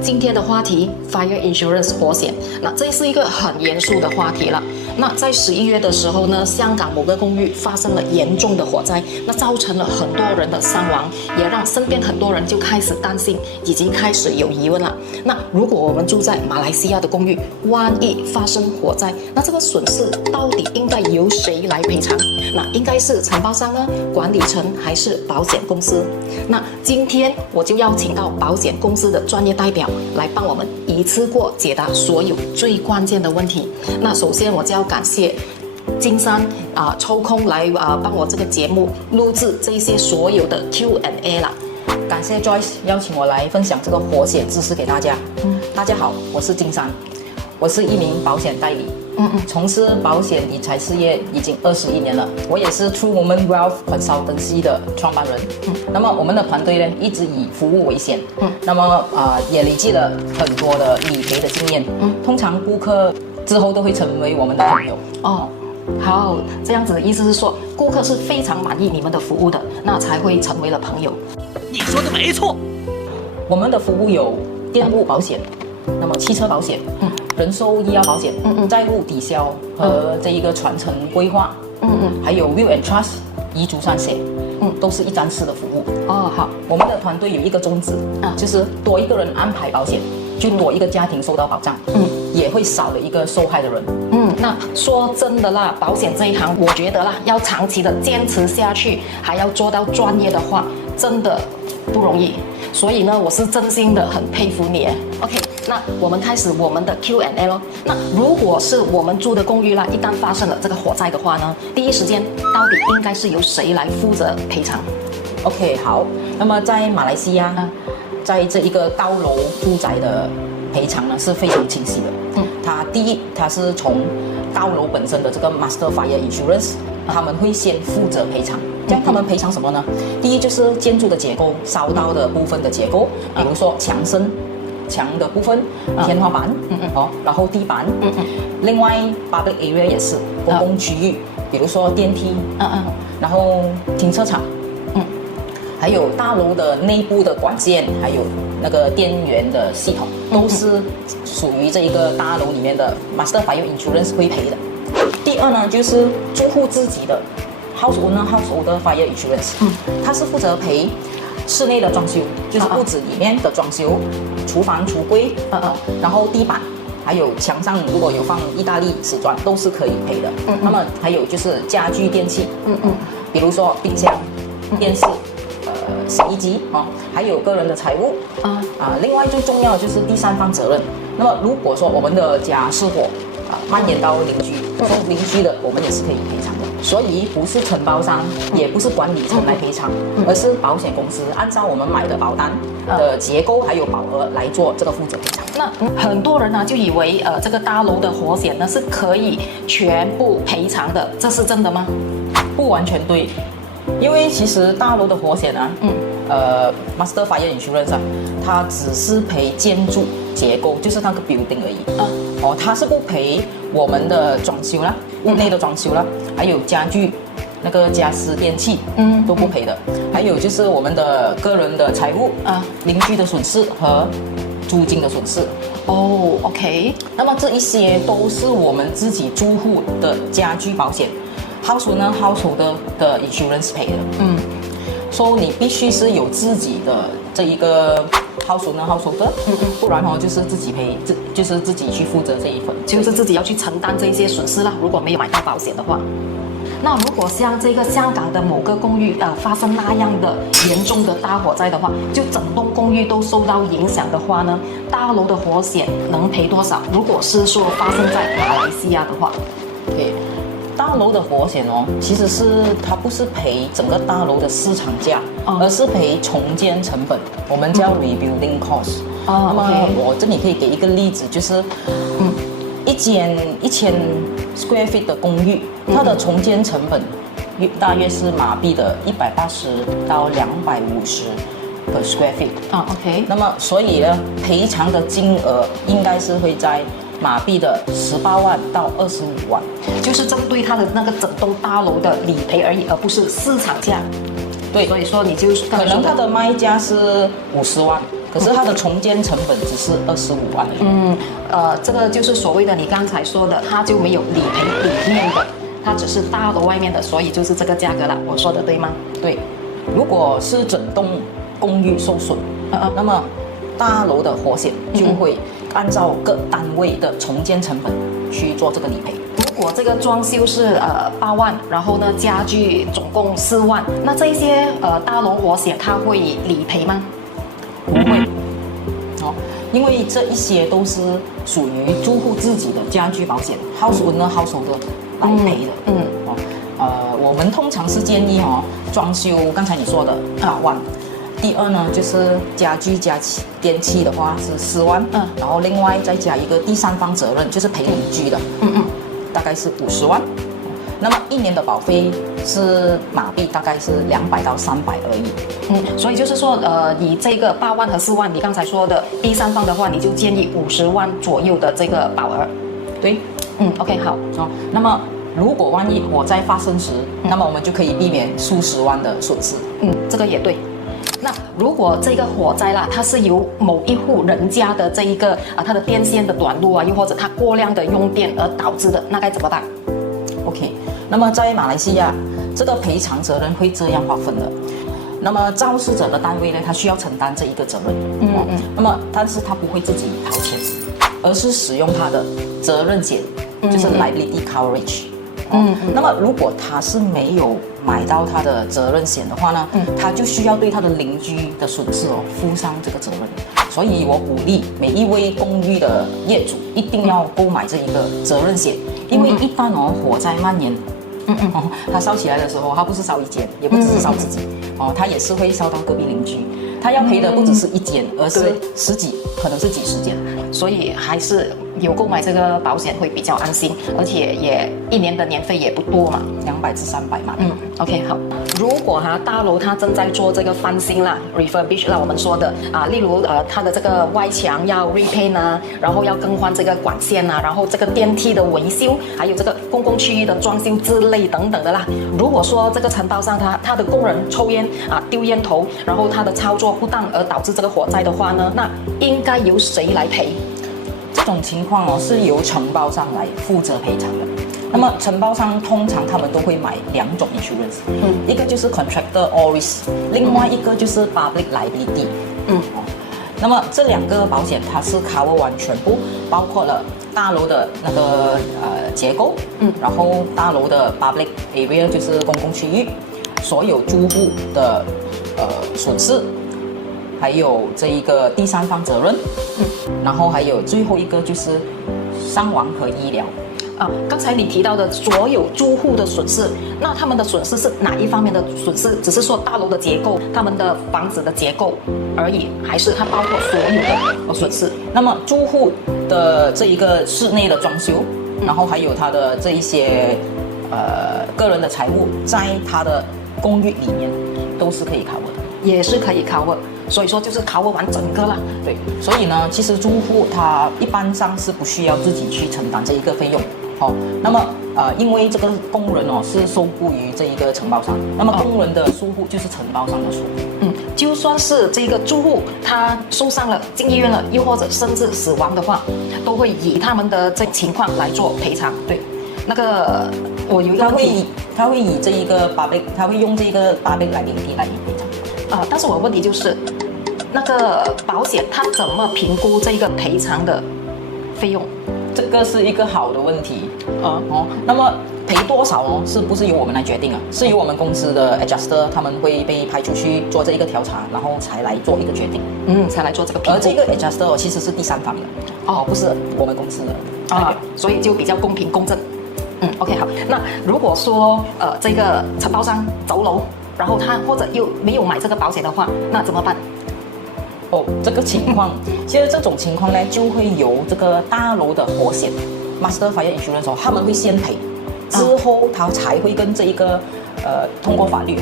今天的话题 Fire Insurance 火险，那这是一个很严肃的话题了。那在11月的时候呢，香港某个公寓发生了严重的火灾，那造成了很多人的伤亡，也让身边很多人就开始担心，以及开始有疑问了。那如果我们住在马来西亚的公寓，万一发生火灾，那这个损失到底应该由谁来赔偿？那应该是承包商呢、管理层还是保险公司？那今天我就邀请到保险公司的专业代表来帮我们一次过解答所有最关键的问题。那首先我就要感谢金山抽空来帮我这个节目录制这些所有的 Q&A 啦。感谢 Joyce 邀请我来分享这个火险知识给大家。大家好，我是金山，我是一名保险代理。从事保险理财事业已经21年了，我也是 True Moment Wealth Consultancy 的创办人。那么我们的团队呢，一直以服务为先。那么也累积了很多的理赔的经验。通常顾客之后都会成为我们的朋友。好，这样子的意思是说，顾客是非常满意你们的服务的，那才会成为了朋友。你说的没错。我们的服务有电物保险，那么汽车保险，人寿医药保险，债务抵消和这一个传承规划，还有 Will and Trust 遗嘱撰写，都是一站式的服务。好，我们的团队有一个宗旨，就是多一个人安排保险，就多一个家庭受到保障，也会少了一个受害的人。那说真的啦，保险这一行，我觉得啦，要长期的坚持下去，还要做到专业的话，真的不容易。所以呢，我是真心的很佩服你。OK， 那我们开始我们的 Q&A 咯。那如果是我们住的公寓啦，一旦发生了这个火灾的话呢，第一时间到底应该是由谁来负责赔偿 ？OK， 好。那么在马来西亚，在这一个高楼住宅的赔偿呢是非常清晰的。它第一，它是从高楼本身的这个 Master Fire Insurance， 他们会先负责赔偿。这样他们赔偿什么呢？第一就是建筑的结构烧到的部分的结构，比如说墙身、墙的部分、天花板，然后地板。另外 public area 也是公共区域，比如说电梯，然后停车场，还有大楼的内部的管线，还有那个电源的系统，都是属于这一个大楼里面的 Master Fire Insurance 会赔的。第二呢，就是住户自己的 House Owner Fire Insurance， 它是负责赔室内的装修，就是屋子里面的装修，厨房、橱柜，然后地板，还有墙上如果有放意大利瓷砖，都是可以赔的。那么还有就是家居电器，比如说冰箱、电视。洗衣机还有个人的财务另外最重要的就是第三方责任。那么如果说我们的家失火蔓延到邻居，邻居的我们也是可以赔偿的。所以不是承包商，也不是管理层来赔偿，而是保险公司按照我们买的保单的结构还有保额来做这个负责赔偿。那很多人呢就以为这个大楼的火险呢是可以全部赔偿的，这是真的吗？不完全对。因为其实大楼的火险Master Fire Insurance 它只是赔建筑结构，就是那个 building 而已。它是不赔我们的装修啦，屋内的装修啦，还有家具、那个家私电器，都不赔的。还有就是我们的个人的财务邻居的损失和租金的损失。OK， 那么这一些都是我们自己住户的家居保险。household 的 insurance 赔的，所以你必须是有自己的这一个 household， 不然就是自己赔，就是自己去负责这一份，就是自己要去承担这一些损失啦。如果没有买到保险的话，那如果像这个香港的某个公寓发生那样的严重的大火灾的话，就整栋公寓都受到影响的话呢，大楼的火险能赔多少？如果是说发生在马来西亚的话，OK。大楼的火险其实它不是赔整个大楼的市场价，而是赔重建成本，我们叫 rebuilding cost。那么我这里可以给一个例子，就是一间1000 square feet 的公寓，它的重建成本大约是马币的180到250 per square feet。OK。那么所以呢，赔偿的金额应该是会在马币的18万到25万，就是针对它的那个整栋大楼的理赔而已，而不是市场价。对，所以说你就可能它的卖价是50万，可是它的重建成本只是25万而已。这个就是所谓的你刚才说的，它就没有理赔里面的，它只是大楼外面的，所以就是这个价格了。我说的对吗？对，如果是整栋公寓受损，那么大楼的火险就会按照各单位的重建成本去做这个理赔。如果这个装修是8万，然后呢家具总共4万，那这些大楼火险它会理赔吗？不会，因为这一些都是属于住户自己的家居保险 ，house owner household 来赔的。我们通常是建议装修刚才你说的8万。第二呢，就是家具加电器的话是4万，然后另外再加一个第三方责任，就是赔邻居的，大概是50万。那么1年的保费是马币大概是200到300而已。所以就是说，以这个8万和4万，你刚才说的第三方的话，你就建议50万左右的这个保额。对，OK 好。那么如果万一火灾发生时，那么我们就可以避免数十万的损失。这个也对。那如果这个火灾啦，它是由某一户人家的这一个它的电线的短路啊，又或者它过量的用电而导致的，那该怎么办 ？OK， 那么在马来西亚，这个赔偿责任会这样划分的。那么肇事者的单位呢，他需要承担这一个责任。那么但是他不会自己掏钱，而是使用他的责任险，就是 liability coverage。那么如果他是没有买到他的责任险的话呢，他就需要对他的邻居的损失负上这个责任。所以我鼓励每一位公寓的业主一定要购买这一个责任险，因为一旦火灾蔓延，他烧起来的时候，他不是烧一间，也不只是烧自己，他也是会烧到隔壁邻居。他要赔的不只是一间，而是十几，可能是几十间。所以还是有购买这个保险会比较安心，而且也1年的年费也不多嘛，200至300嘛。OK 好。如果大楼它正在做这个翻新啦 ，refurbish 啦，我们说的例如它的这个外墙要 repaint 啊，然后要更换这个管线啊，然后这个电梯的维修，还有这个公共区域的装修之类等等的啦。如果说这个承包商他的工人抽烟丢烟头，然后他的操作不当而导致这个火灾的话呢，那应该由谁来赔？这种情况是由承包商来负责赔偿的。那么承包商通常他们都会买2种 insurance，一个就是 contractor all risk， 另外一个就是 public liability。那么这2个保险它是 cover 完全部，包括了大楼的那个结构，然后大楼的 public area 就是公共区域，所有住户的损失，还有这一个第三方责任，然后还有最后一个就是伤亡和医疗。刚才你提到的所有住户的损失，那他们的损失是哪一方面的损失？只是说大楼的结构，他们的房子的结构而已，还是它包括所有的损失？那么住户的这一个室内的装修，然后还有他的这一些个人的财物，在他的公寓里面都是可以 cover 的，也是可以 cover。所以说就是 cover 完整个啦。对，所以呢，其实住户他一般上是不需要自己去承担这一个费用。那么因为这个工人是受雇于这一个承包商，那么工人的疏忽就是承包商的疏忽。就算是这个住户他受伤了进医院了，又或者甚至死亡的话，都会以他们的这情况来做赔偿。对，那个我有一个问题，他会以这一个他会用这个public liability来赔偿。但是我的问题就是，那个保险它怎么评估这个赔偿的费用？这个是一个好的问题。那么赔多少是不是由我们来决定啊？是由我们公司的 adjuster 他们会被派出去做这一个调查，然后才来做一个决定。才来做这个评估。而这个 adjuster 其实是第三方的，不是我们公司的所以就比较公平公正。OK 好。那如果说这个承包商走楼，然后他或者又没有买这个保险的话，那怎么办？这个情况，其实这种情况呢，就会由这个大楼的火险 Master Fire Insurance 他们会先赔，之后他才会跟这一个通过法律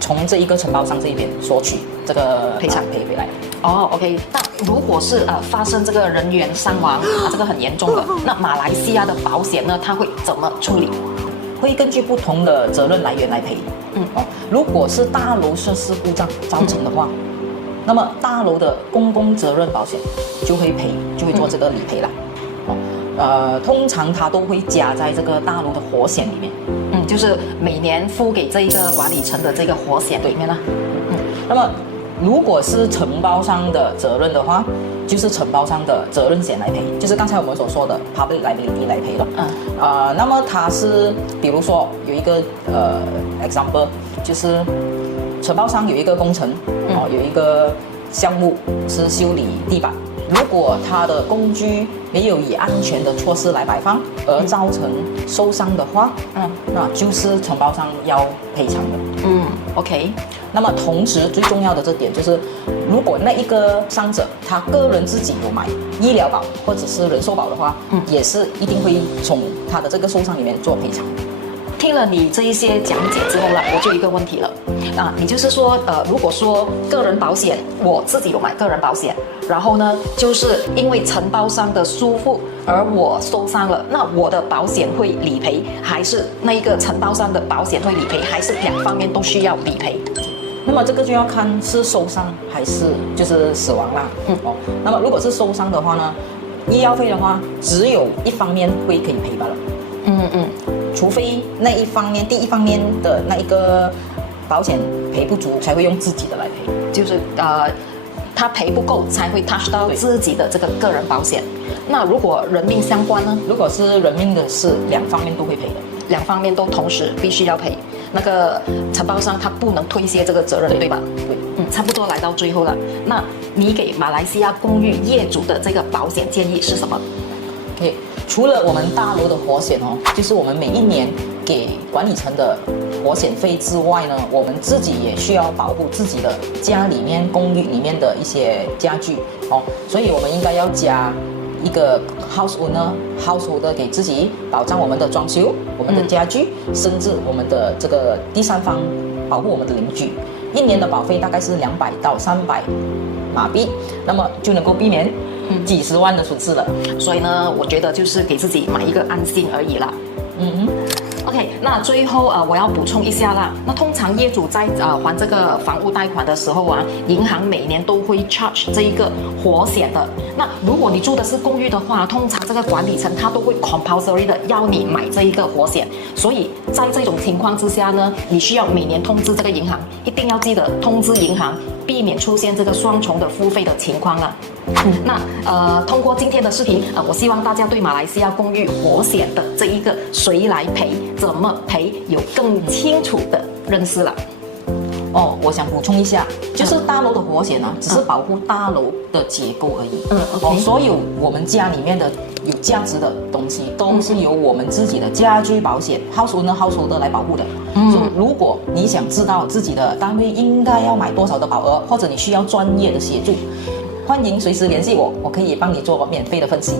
从这一个承包商这一边索取这个赔偿赔回来。OK。那如果是发生这个人员伤亡这个很严重的，那马来西亚的保险呢，它会怎么处理？会根据不同的责任来源来赔。如果是大楼设施故障造成的话，那么大楼的公共责任保险就会做这个理赔了。通常它都会加在这个大楼的火险里面。就是每年付给这一个管理层的这个火险里面啦。那么如果是承包商的责任的话，就是承包商的责任险来赔，就是刚才我们所说的 public liability 来赔了。那么它是比如说有一个example， 就是承包商有一个工程，有一个项目是修理地板，如果他的工具没有以安全的措施来摆放而造成受伤的话，那就是承包商要赔偿的。OK。那么同时最重要的这点就是，如果那一个伤者他个人自己有买医疗保或者是人寿保的话，也是一定会从他的这个受伤里面做赔偿。听了你这一些讲解之后了，我就有一个问题了，你就是说，如果说个人保险，我自己有买个人保险，然后呢，就是因为承包商的疏忽而我受伤了，那我的保险会理赔，还是那一个承包商的保险会理赔，还是两方面都需要理赔？那么这个就要看是受伤还是就是死亡啦。那么如果是受伤的话呢，医药费的话，只有一方面可以赔罢了。除非那一方面，第一方面的那一个保险赔不足，才会用自己的来赔。就是他赔不够才会 touch 到自己的这个个人保险。那如果人命相关呢？如果是人命的是两方面都会赔的，两方面都同时必须要赔。那个承包商他不能推卸这个责任，对吧？对。差不多来到最后了。那你给马来西亚公寓业主的这个保险建议是什么？ OK， 除了我们大楼的火险就是我们每一年给管理层的火险费之外呢，我们自己也需要保护自己的家里面、公寓里面的一些家具所以我们应该要加一个 householder 给自己保障我们的装修、我们的家具，甚至我们的这个第三方保护我们的邻居。一年的保费大概是200到300马币，那么就能够避免几十万的损失了。所以呢，我觉得就是给自己买一个安心而已啦。OK， 那最后我要补充一下啦。那通常业主在还这个房屋贷款的时候银行每年都会 charge 这一个火险的。那如果你住的是公寓的话，通常这个管理层他都会 compulsory 的要你买这一个火险。所以在这种情况之下呢，你需要每年通知这个银行，一定要记得通知银行，避免出现这个双重的付费的情况了。那通过今天的视频我希望大家对马来西亚公寓火险的这一个谁来赔、怎么赔有更清楚的认识了。我想补充一下，就是大楼的火险只是保护大楼的结构而已。所有我们家里面的有价值的东西，都是由我们自己的家居保险 householder 来保护的。所以如果你想知道自己的单位应该要买多少的保额，或者你需要专业的协助，欢迎随时联系我，我可以帮你做免费的分析。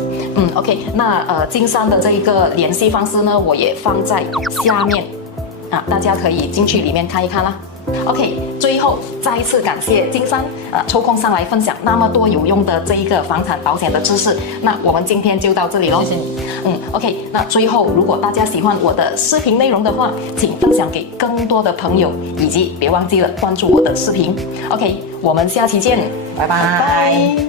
OK， 那金山的这一个联系方式呢，我也放在下面大家可以进去里面看一看啦。OK， 最后再一次感谢金山抽空上来分享那么多有用的这一个房产保险的知识。那我们今天就到这里咯。谢谢你。OK， 那最后如果大家喜欢我的视频内容的话，请分享给更多的朋友，以及别忘记了关注我的视频。OK， 我们下期见，拜拜。